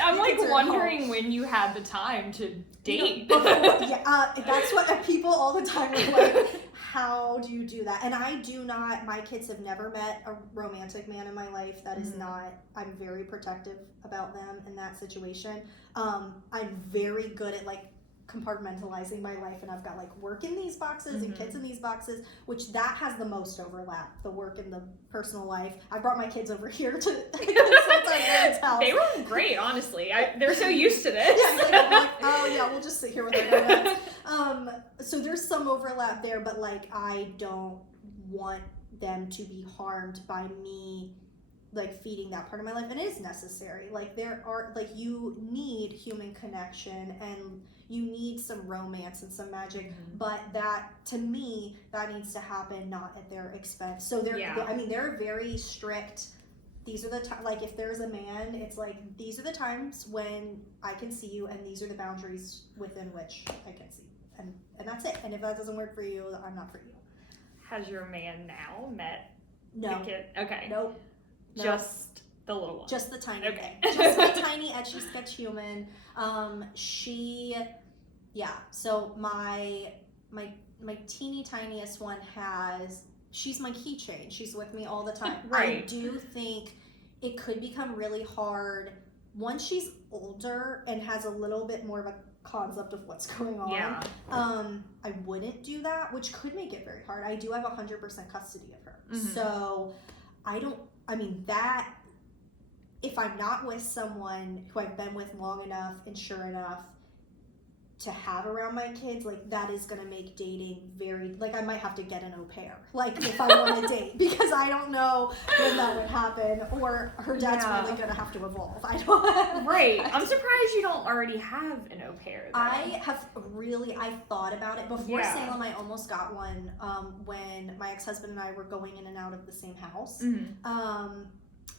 I'm like wondering when you had the time to date. That's what people all the time are like, how do you do that? And I do not, my kids have never met a romantic man in my life. That is not, I'm very protective about them in that situation. I'm very good at like compartmentalizing my life, and I've got like work in these boxes and kids in these boxes, which that has the most overlap, the work and the personal life. I brought my kids over here to consult our parents' house. They were great, honestly. They're so used to this. I'm like, oh yeah, we'll just sit here with our donuts. So there's some overlap there, but like I don't want them to be harmed by me like feeding that part of my life, and it is necessary. Like there are, like, you need human connection and you need some romance and some magic, but that, to me, that needs to happen not at their expense. So they're very strict. These are the like if there's a man, it's like, these are the times when I can see you, and these are the boundaries within which I can see, and that's it. And if that doesn't work for you, I'm not for you. Has your man now met No. the kid? Okay. Nope. Just the little one. Just the tiny Okay. thing. Just the tiny etchy sketch human. So my teeny tiniest one she's my keychain. She's with me all the time. Right. I do think it could become really hard once she's older and has a little bit more of a concept of what's going on. Yeah. I wouldn't do that, which could make it very hard. I do have 100% custody of her. So if I'm not with someone who I've been with long enough and sure enough to have around my kids, like, that is going to make dating very, like, I might have to get an au pair, like, if I want to date, because I don't know when that would happen, or her dad's really going to have to evolve. I don't. Right. I'm surprised you don't already have an au pair, though. I thought about it before Salem. I almost got one when my ex-husband and I were going in and out of the same house.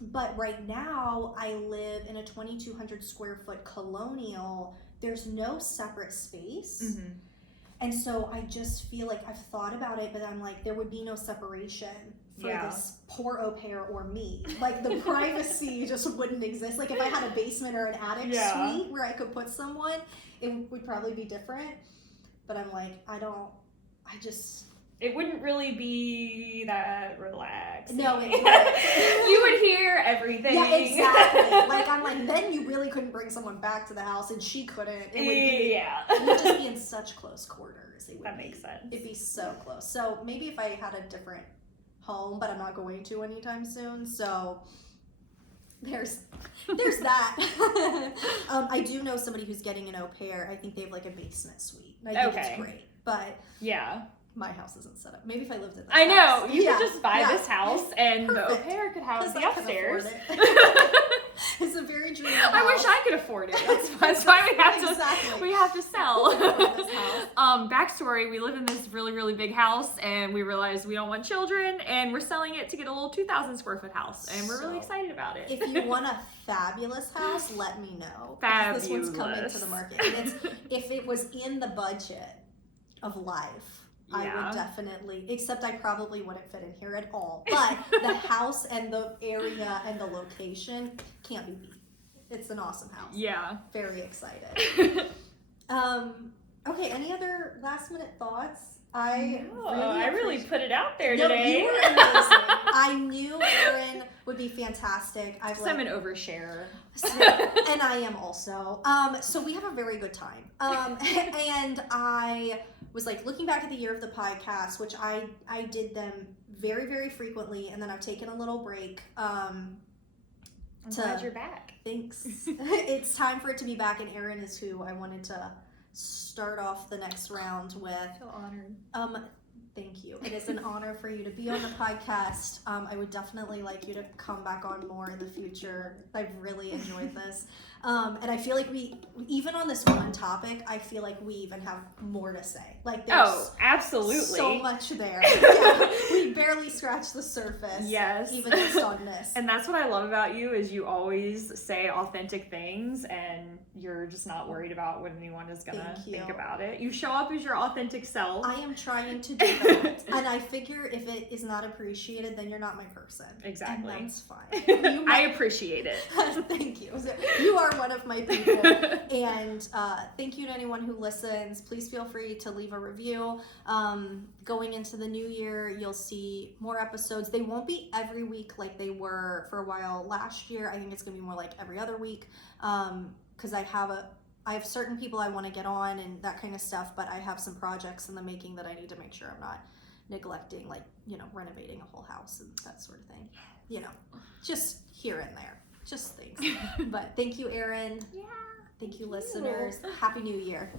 But right now I live in a 2,200 square foot colonial. There's no separate space. And so I just feel like I've thought about it, but I'm like, there would be no separation for this poor au pair or me. Like, the privacy just wouldn't exist. Like, if I had a basement or an attic suite where I could put someone, it would probably be different. But I'm like, it wouldn't really be that relaxing. No, it wouldn't. You would hear everything. Yeah, exactly. Like, I'm like, then you really couldn't bring someone back to the house, and she couldn't. It would be, it would just be in such close quarters. That makes sense. It'd be so close. So maybe if I had a different home, but I'm not going to anytime soon. So there's that. I do know somebody who's getting an au pair. I think they have like a basement suite. I think it's great, but my house isn't set up. Maybe if I lived in this I know. house. You could just buy this house, and the au pair could have the upstairs. It's a very dreamy house. I wish I could afford it. That's why we have to sell. Backstory: we live in this really, really big house, and we realized we don't want children, and we're selling it to get a little 2,000 square foot house, and we're really excited about it. If you want a fabulous house, let me know. Fabulous. This one's coming to the market. And if it was in the budget of life, I would definitely, except I probably wouldn't fit in here at all. But the house and the area and the location can't be beat. It's an awesome house. Yeah. Very excited. Okay, any other last minute thoughts? I really put it out there today. You were amazing. I knew Erin would be fantastic. I'm an oversharer. And I am also. So we have a very good time. And I was like looking back at the year of the podcast, which I did them very, very frequently, and then I've taken a little break. I'm glad you're back. Thanks. It's time for it to be back, and Erin is who I wanted to start off the next round with. I feel honored. Thank you. It is an honor for you to be on the podcast. I would definitely like you to come back on more in the future. I've really enjoyed this. And I feel like even on this one topic, I feel like we even have more to say. Like there's absolutely so much there. Yeah, we barely scratched the surface. Yes. Even just on this. And that's what I love about you is you always say authentic things and you're just not worried about what anyone is gonna think about it. You show up as your authentic self. I am trying to do that. And I figure if it is not appreciated, then you're not my person. Exactly. And that's fine. I appreciate it. Thank you. You are one of my people. And thank you to anyone who listens. Please feel free to leave a review. Going into the new year, you'll see more episodes. They won't be every week like they were for a while last year. I think it's going to be more like every other week. Because I have certain people I want to get on and that kind of stuff, but I have some projects in the making that I need to make sure I'm not neglecting, like, renovating a whole house and that sort of thing. Just here and there. Just things. But thank you, Erin. Yeah. Thank you, listeners. Happy New Year.